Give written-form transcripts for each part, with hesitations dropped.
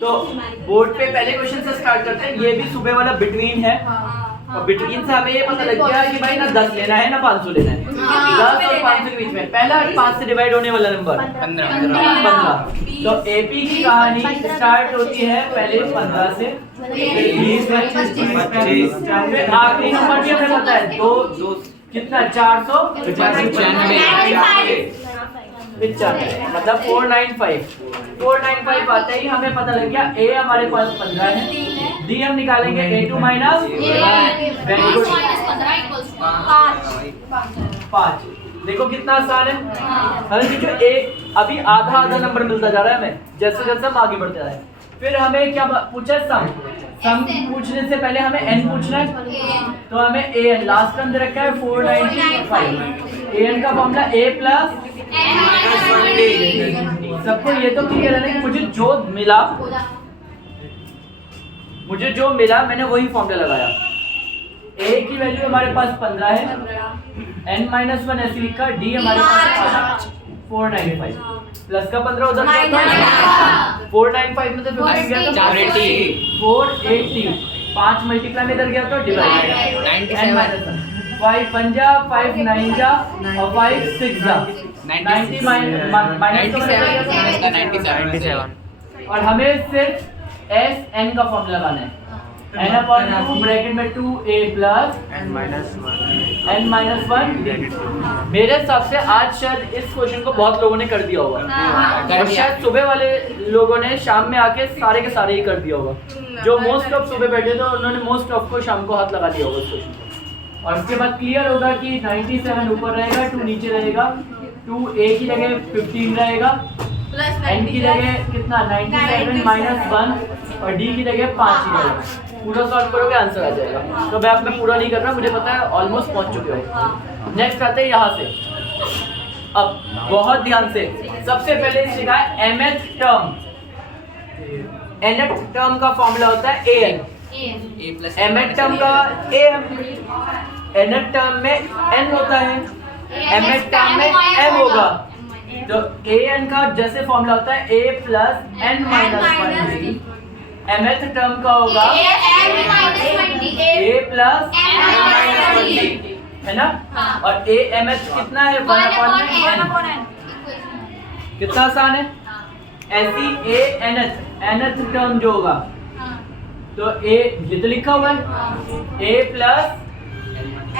तो बोर्ड पे पहले क्वेश्चन से स्टार्ट करते हैं। ये भी सुबह वाला बिटवीन है और बिटवीन से हमें ये पता लग गया कि भाई ना 10 लेना है ना 500 लेना है। 10 और 500 के बीच में पहला 5 से डिवाइड होने वाला नंबर 15। तो एपी की कहानी स्टार्ट होती है पहले 15 से, 20, 25, फिर आखिरी नंबर भी हमें पता है दो कितना 495 मतलब 495 आते ही हमें पता लग गया ए हमारे पास 15 है, डी हम निकालेंगे a2 माइनस 5। देखो कितना आसान है। हमें जो एक अभी आधा आधा नंबर मिलता जा रहा है हमें जैसे जैसे हम आगे बढ़ते जा रहे हैं। फिर हमें क्या पूछा सम पूछने से पहले हमें n पूछना है, तो हमें an लास्ट टर्म दे रखा है 495। an का फॉर्मूला a प्लस सबको ये तो क्लियर है ना कि मुझे जो मिला मैंने वही फॉर्मूला लगाया। a की वैल्यू हमारे पास 15 है, n-1 ऐसे लिखा, d हमारे पास 495 प्लस का 15 उधर 495 में से 15 गया तो 480 5 मल्टीप्लाई में इधर गया तो डिवाइड 5 पंजा 5 9 जा और 5 6 जा 90 माइनस 97 और हमें सिर्फ एस एन का फॉर्मूला लगाना है। n अपॉन 2 ब्रैकेट में 2a प्लस n-1। मेरे हिसाब से आज शायद इस क्वेश्चन को बहुत लोगों ने कर दिया होगा और शायद सुबह वाले लोगों ने शाम में आके सारे के सारे ही कर दिया होगा। जो मोस्ट ऑफ सुबह बैठे थे उन्होंने मोस्ट ऑफ को शाम को हाथ लगा दिया होगा इस क्वेश्चन को। और उसके बाद क्लियर होगा कि 97 ऊपर रहेगा, 2 नीचे रहेगा, 2a की जगह 15 रहेगा, n की जगह कितना 97 माइनस 1 और d की जगह 5 ही रहेगा। पूरा सॉल्व करोगे आंसर आ जाएगा। तो मैं अब पूरा नहीं कर रहा, मुझे पता है ऑलमोस्ट पहुंच चुके हो। नेक्स्ट आते हैं यहाँ से। अब बहुत ध्यान से सबसे पहले लिखा है mth टर्म। nth टर्म का फॉर्मूला होता है an। mth टर्म का nth टर्म में n होता है, mth टर्म में m होगा। तो an का जैसे फॉर्मूला होता है a plus n-1 mth term का होगा a प्लस है ना। और a mth कितना है 1/n। कितना आसान है। ऐसी a nth टर्म जो होगा तो a ये तो लिखा हुआ है a प्लस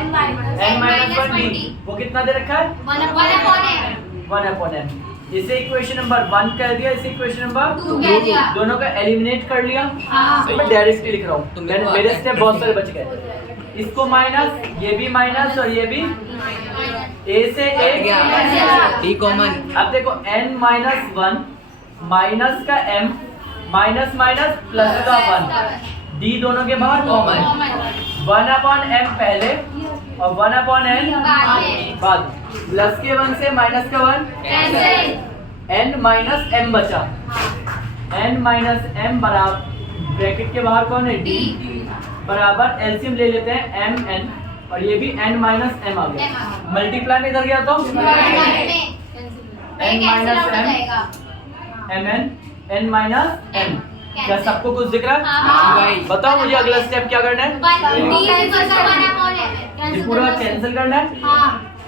n-1d वो कितना दे रखा है 1/n। इसे इक्वेशन नंबर 1 कर दिया, इसे इक्वेशन नंबर 2 दोनों का एलिमिनेट कर लिया। मैं डायरेक्टली लिख रहा हूँ, मेरे स्टेप बहुत सारे बच गए। इसको माइनस, ये भी माइनस और ये भी a से a कॉमन। अब देखो n-1 माइनस का m माइनस माइनस प्लस का 1 d दोनों के बाहर कॉमन। 1/m पहले और 1/n बाद। प्लस के 1 से माइनस का 1 n माइनस m बचा। n माइनस m बराबर ब्रैकेट के बाहर कौन है d बराबर एलसीएम ले लेते हैं m n और ये भी n माइनस m आ गया। मल्टीप्लाई में इधर गया तो n minus m mn n minus m। क्या सबको कुछ दिख रहा है? बताओ मुझे अगला स्टेप क्या करना है। ये पूरा कैंसिल करना है।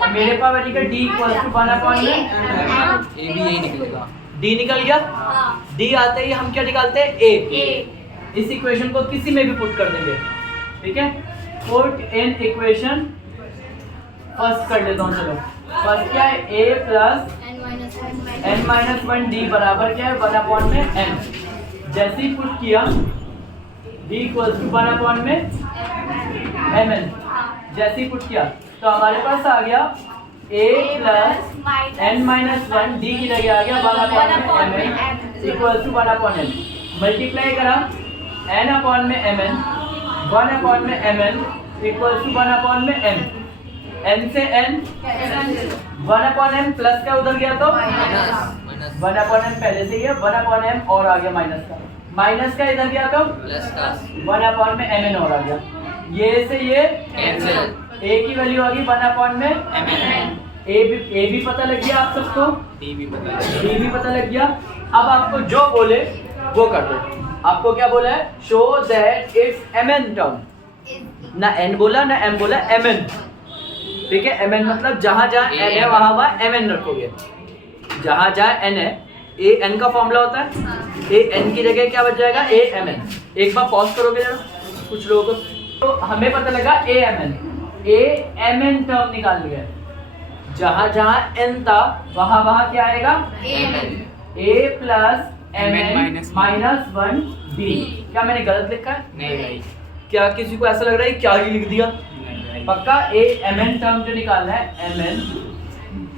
और मेरे पास वाली का d इक्वल टू 1/n ए भी यही निकलेगा। d निकल गया। d आते ही हम क्या निकालते हैं a। इस इक्वेशन को किसी में भी पुट कर देंगे, ठीक है। पुट इन इक्वेशन फर्स्ट कर देता हूँ। चलो फर्स्ट क्या है a प्लस n-1 d बराबर क्या है 1/n। जैसे ही पुट किया d equal to 1/n mn। जैसे ही पुट किया तो हमारे पास आ गया a प्लस n-1 d की जगह आ गया 1/n mn equal to 1/n। Multiply करा n/में mn 1/में mn equal to 1/m। n से n 1/m प्लस का उधर गया तो 1/m पहले से ही है, 1/m और आ गया माइनस का। माइनस का इधर गया तो प्लस का 1/mn और आ गया। ये से ये कैंसिल। a की वैल्यू आ गई 1/mn। a भी पता लग गया आप सबको, डी भी b भी पता लग गया। अब आपको जो बोले वो कर दो। आपको क्या बोला है, show that if mn term, ना n बोला ना m बोला, mn, ठीक है। mn मतलब जहां जहां n है वहां वहां mn रखोगे, जहां जहां n है a n का फॉर्मूला होता है, a n की जगह क्या बच जाएगा, a mn। एक बार पॉज करोगे जरा कुछ लोगों को, तो हमें पता लगा a mn टर्म निकाल लिया है, जहां जहां n था वहां वहां क्या आएगा, a plus mn minus 1 d। क्या मैंने गलत लिखा है? नहीं भाई। क्या किसी को ऐसा लग रहा है क्या ही लिख दिया? नहीं। पक्का a mn टर्म जो निकालना है, mn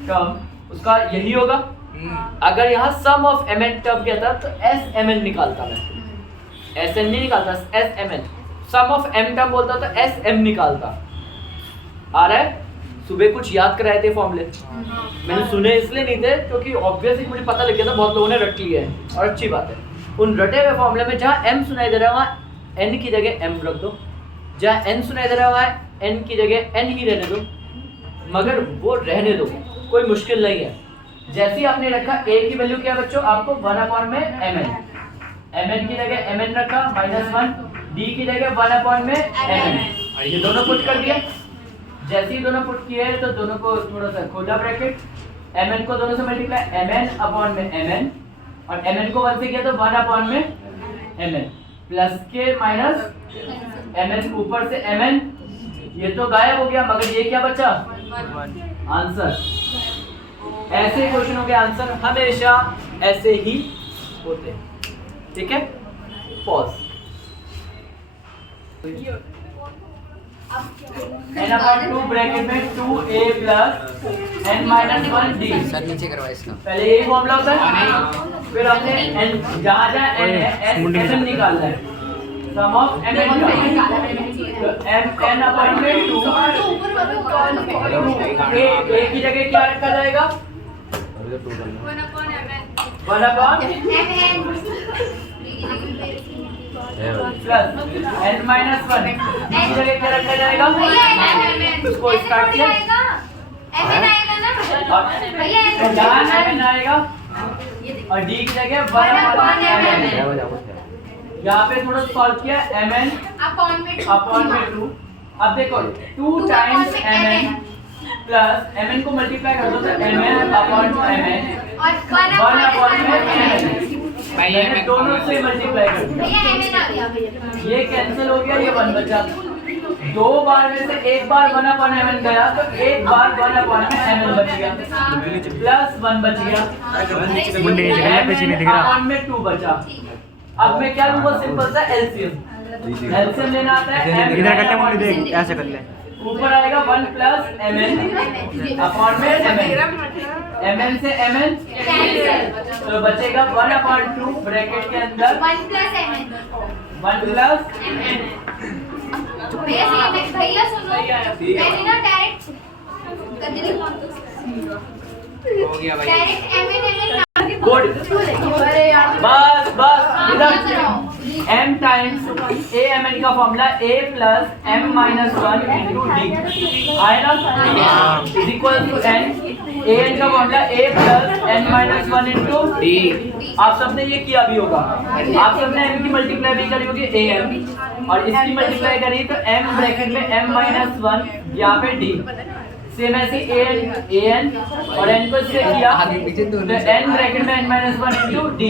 टर्म उसका यही होगा। अगर यहाँ सम ऑफ mn टर्म क्या था तो s mn निकालता मैं, sn नहीं निकालता, s mn। Sum of m term बोलता तो s m निकालता। आ रहा है? सुबह कुछ याद कराए थे फॉर्मूले, मैंने सुने इसलिए नहीं थे क्योंकि ऑब्वियसली मुझे पता लग गया था बहुत लोगों ने रट लिया है, और अच्छी बात है। उन रटे हुए फॉर्मूले में जहाँ m सुनाई दे रहा है वहाँ n की जगह m रख दो, जहाँ n सुनाई दे रहा है वहाँ n की जगह n ही रहने दो, मगर वो रहने दो, कोई मुश्किल नहीं है। जैसे ही आपने रखा a की वैल्यू क्या बच्चों, आपको 1 में mn की जगह mn रखा -1, d की जगह 1 में mn, ये दोनों पुट कर दिया। जैसे ही दोनों पुट किए तो दोनों को थोड़ा सा खोला ब्रैकेट, mn को दोनों से मल्टीप्लाई mn अपॉन में mn, और mn को 1 से किया तो 1 अपॉन में mn, प्लस के माइनस mn ऊपर से mn, ये तो गायब हो गया, मगर ये क्या बचा, आंसर। ऐसे क्वेश्चनों के आंसर हमेशा ऐसे ही होते हैं, ठीक है। पॉज। n अपॉन 2 ब्रैकेट में 2a plus n minus 1 d। Sir नीचे करवा इसका। पहले यही फॉर्मूला होता है, फिर हमने n जहाँ जहाँ n है s m निकालना है, सम ऑफ m n तो m n अपॉन में 2 a की जगह क्या रखा जाएगा, 1 अपॉन प्लस n माइनस 1 की जगह क्या रखा जाएगा, उसको स्टार्ट किया और जहाँ n आएगा और d की जगह 1 अपॉन mn। यहाँ पे थोड़ा सॉल्व किया, mn अपॉन में 2। अब देखो 2 टाइम्स mn प्लस mn को मल्टीप्लाई कर दो तो mn अपॉन mn 1 अपॉन में mn, मैंने दोनों से मल्टीप्लाई कर दिया, ये कैंसिल हो गया, ये 1 बचा। दो बार में से एक बार 1 अपॉन mn गया तो एक बार 1 अपॉन mn बच गया, प्लस 1 बच गया, अपॉन में 2 बचा। अब मैं क्या लूंगा, सिंपल सा एलसीएम। एलसीएम लेना आता है, इधर कर ले मुझे देख, ऐसे कर ले। ऊपर आएगा 1 प्लस mn अपॉन में mn से mn तो बचेगा 1 अपॉन 2 ब्रैकेट के अंदर 1 प्लस भैया सुनो, मैंने ना डायरेक्ट हो गया भाई। डायरेक्ट mn गुड, बस बस इधर m टाइम्स a mn का formula a plus m minus 1 into d आए ना, is equal to n, a n का formula a plus n minus 1 into d। आप सबने ये किया भी होगा, आप सबने m की मल्टीप्लाई भी करी होगी a m, और इसकी मल्टीप्लाई करी तो m ब्रैकेट में m माइनस 1 यहाँ पे d, सेम ऐसे a n और n को इससे किया तो n ब्रैकेट में n minus 1 into d।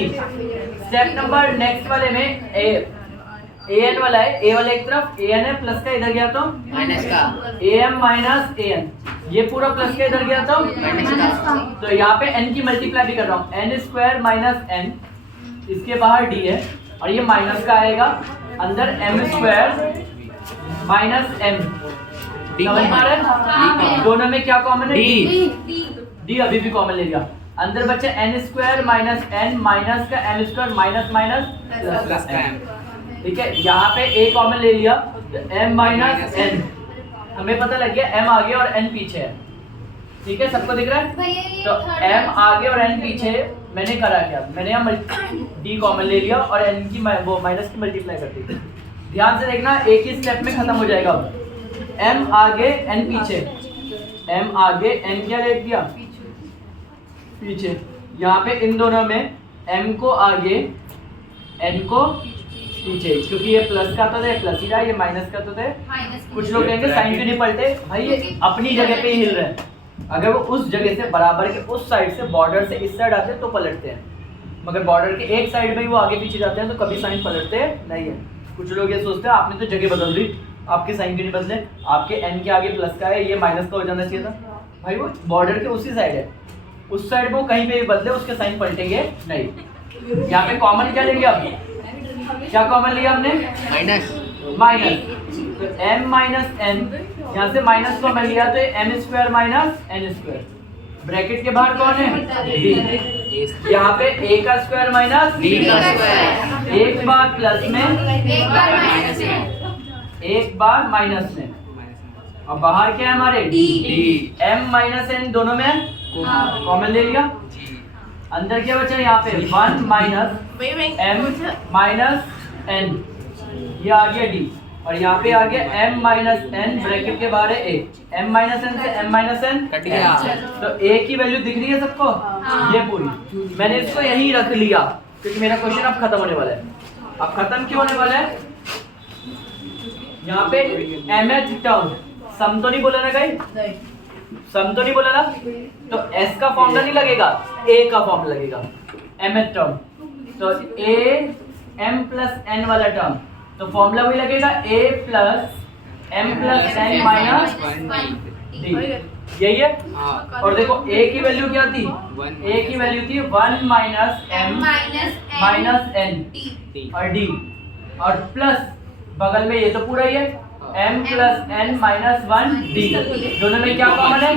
Step number next वाले में a n वाला है, a वाला एक तरफ a n है, प्लस का इधर गया तो माइनस का a m minus a n, ये पूरा प्लस का इधर गया तो माइनस का। तो यहाँ पे n की मल्टीप्लाई भी कर रहा हूँ, n स्क्वायर माइनस n, इसके बाहर d है और ये माइनस का आएगा, अंदर m स्क्वायर माइनस m, समझ पा रहे हैं? दोनों में क्या कॉमन है, d अभी भी कॉमन ले लिया, अंदर बचे n square minus n minus का m square minus minus plus का m, ठीक है। यहाँ पे a कॉमन ले लिया तो m माइनस n, हमें पता लग गया m आगे और n पीछे है, ठीक है, सबको दिख रहा है। तो m आगे और n पीछे, मैंने करा क्या, मैंने यहाँ d कॉमन ले लिया और n की वो माइनस की मल्टीप्लाई कर दी। ध्यान से देखना, एक ही स्टेप में खत्म हो जाएगा। m आगे n पीछे, m आगे n क्या लिख दिया पीछे, यहाँ पे इन दोनों में m को आगे n को पीछे, क्योंकि ये प्लस का तो थे प्लस ही रहा, ये माइनस का तो थे। कुछ लोग कहेंगे साइन क्यों नहीं पलटे, भाई ये अपनी जगह पे ही हिल रहे हैं। अगर वो उस जगह से बराबर के उस साइड से बॉर्डर से इस साइड आते हैं तो पलटते हैं, मगर बॉर्डर के एक साइड में ही वो आगे पीछे जाते हैं तो कभी साइन पलटते नहीं है। कुछ लोग ये सोचते हैं आपने तो जगह बदल दी, आपके साइन क्यों नहीं बदले, आपके n के आगे प्लस का है, ये माइनस का हो जाना चाहिए था। भाई वो बॉर्डर के उसी साइड है, उस साइड वो कहीं पे भी बदले उसके साइन पलटेंगे नहीं। यहाँ पे कॉमन क्या लेंगे आप, क्या कॉमन लिया हमने, माइनस माइनस, तो m माइनस n, यहाँ से माइनस कॉमन लिया तो m square minus n square, bracket के बाहर कौन है d, यहाँ पे a का स्क्वायर माइनस b का स्क्वायर, एक बार प्लस में एक बार माइनस में, एक बार माइनस में, और बाहर क्या है हमारे D। m माइनस n दोनों में कॉमन ले लिया, अंदर क्या बचा यहाँ पे 1 माइनस m माइनस n, ये आ गया d, और यहाँ पे आ गया m माइनस n, ब्रैकेट के बाहर है a, m माइनस n से m माइनस n कट गया। तो a की वैल्यू दिख रही है सबको, ये पूरी, मैंने इसको यहीं रख लिया क्योंकि मेरा क्वेश्चन अब खत्म होने वाला है। अब खत्म क्यों होने वाला है, यहाँ पे mth टर्म सम तो नहीं बोला ना कहीं, सम तो नहीं बोला ना, तो s का फॉर्मूला नहीं लगेगा, a का फॉर्मूला लगेगा mth टर्म, तो a m प्लस n वाला टर्म, तो फॉर्मूला वही लगेगा a plus m plus n minus d, यही है। हाँ। और देखो a की वैल्यू क्या थी, a की वैल्यू थी 1 माइनस m माइनस n और d, और प्लस बगल में ये तो पूरा ही है m plus n minus 1 d, दोनों में क्या कॉमन है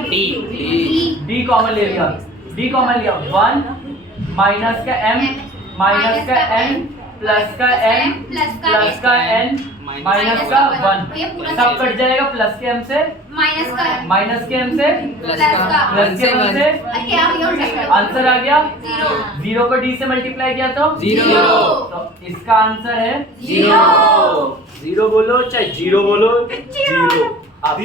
d कॉमन ले लिया, d कॉमन लिया 1 माइनस का m माइनस का n प्लस का n प्लस का n माइनस का 1, सब कट जाएगा प्लस के m से माइनस के m से प्लस का प्लस के m से, क्या आंसर आ गया जीरो। 0 को d से मल्टीप्लाई किया तो जीरो। तो इसका आंसर है जीरो। 0 बोलो चाहे 0 बोलो, जीरो। आप